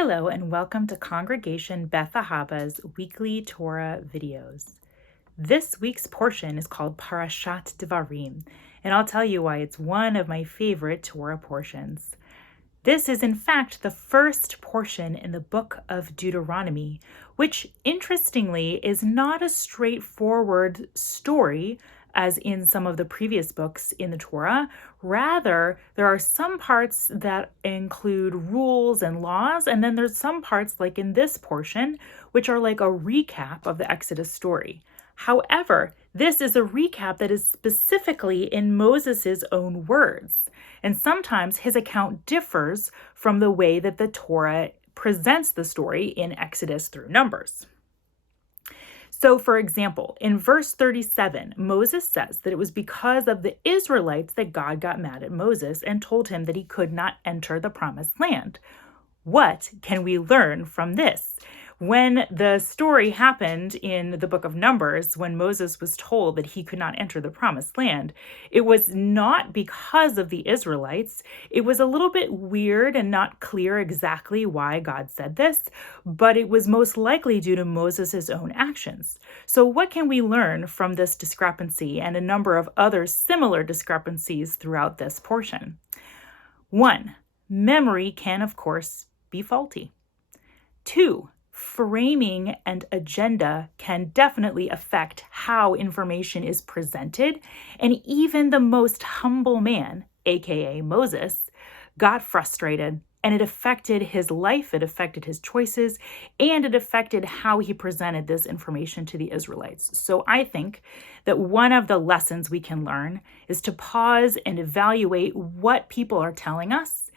Hello and welcome to Congregation Beth Ahaba's weekly Torah videos. This week's portion is called Parashat Devarim, and I'll tell you why it's one of my favorite Torah portions. This is in fact the first portion in the book of Deuteronomy, which interestingly is not a straightforward story as in some of the previous books in the Torah. Rather, there are some parts that include rules and laws, and then there's some parts, like in this portion, which are like a recap of the Exodus story. However, this is a recap that is specifically in Moses' own words, and sometimes his account differs from the way that the Torah presents the story in Exodus through Numbers. So, for example, in verse 37, Moses says that it was because of the Israelites that God got mad at Moses and told him that he could not enter the promised land. What can we learn from this? When the story happened in the book of Numbers, when Moses was told that he could not enter the promised land, it was not because of the Israelites. It was a little bit weird and not clear exactly why God said this, but it was most likely due to Moses' own actions. So what can we learn from this discrepancy and a number of other similar discrepancies throughout this portion? 1. Memory can, of course, be faulty. 2. Framing and agenda can definitely affect how information is presented, and even the most humble man, aka Moses, got frustrated, and it affected his life, it affected his choices, and it affected how he presented this information to the Israelites. So I think that one of the lessons we can learn is to pause and evaluate what people are telling us,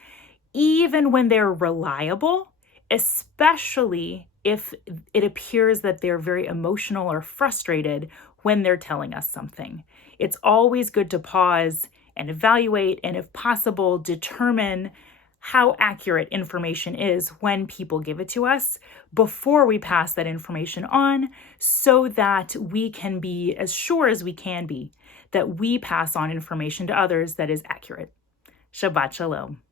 even when they're reliable, especially if it appears that they're very emotional or frustrated when they're telling us something. It's always good to pause and evaluate, and if possible, determine how accurate information is when people give it to us before we pass that information on, so that we can be as sure as we can be that we pass on information to others that is accurate. Shabbat Shalom.